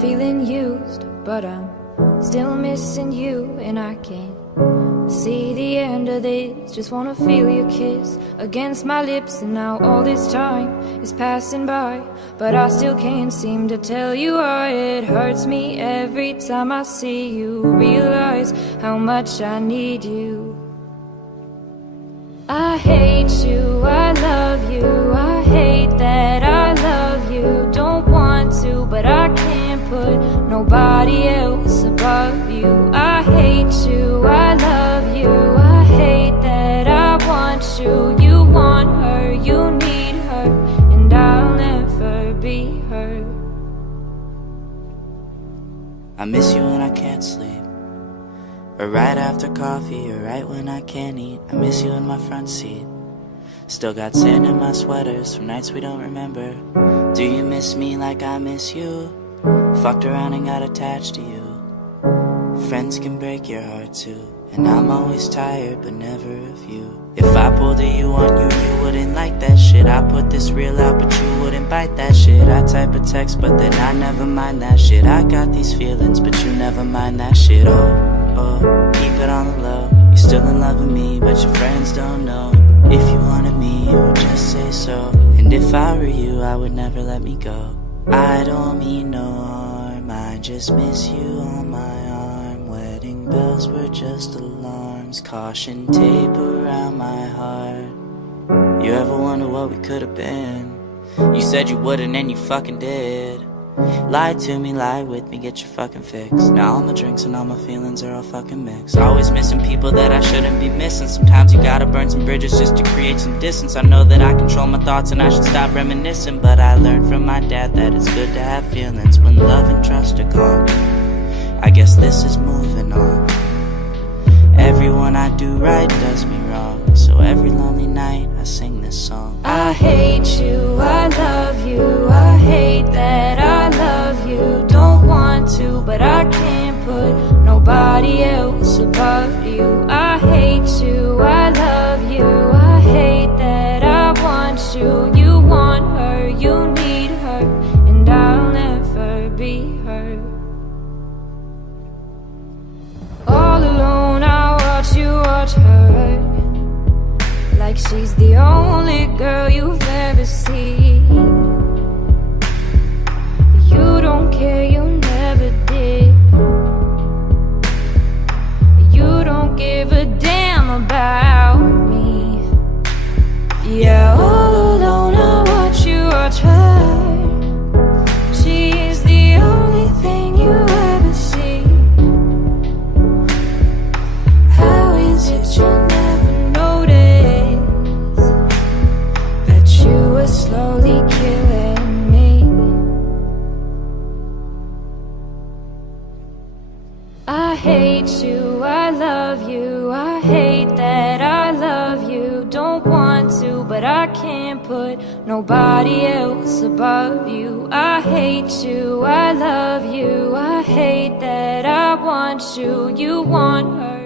feeling used, but I'm still missing you, and I can't see the end of this. Just wanna feel your kiss against my lips, and now all this time is passing by, but I still can't seem to tell you why. It hurts me every time I see you, realize how much I need you. I hate you, I love you, I hate that I love you. Don't want to, but I can't put nobody else above you. I hate you, I love you, I hate that I want you. You want her, you need her, and I'll never be her. I miss you when I can't sleep, or right after coffee, or right when I can't eat. I miss you in my front seat. Still got sand in my sweaters from nights we don't remember. Do you miss me like I miss you? Fucked around and got attached to you. Friends can break your heart too, and I'm always tired but never of you. If I pulled a you on you, you wouldn't like that shit. I put this reel out but you wouldn't bite that shit. I type a text but then I never mind that shit. I got these feelings but you never mind that shit. Oh, keep it on the low. You're still in love with me but your friends don't know. If you wanted me, you would just say so. And if I were you, I would never let me go. I don't mean no harm, I just miss you on my arm. Wedding bells were just alarms, caution tape around my heart. You ever wonder what we could have been? You said you wouldn't and you fucking did. Lie to me, lie with me, get your fucking fix. Now all my drinks and all my feelings are all fucking mixed. Always missing people that I shouldn't be missing. Sometimes you gotta burn some bridges just to create some distance. I know that I control my thoughts and I should stop reminiscing, but I learned from my dad that it's good to have feelings when love and trust are gone. I guess this is moving on. Everyone I do right does me wrong, so every lonely night I sing this song. I hate you, I love you, I hate that I love you. Don't want to, but I can't put nobody else above you. I hate you, I love you, I hate that I want you. You want her, you need her, and I'll never be her. All alone I watch you watch her, like she's the only girl you've ever seen. You don't care, you never did. You don't give a damn about me. Yeah, all alone I watch you watch her. She's the only thing you ever see. How is it you never notice that you were slowly killing me? I hate you, I love you, I hate that I love you. Don't want to, but I can't put nobody else above you. I hate you, I love you, I hate that I want you. You want her,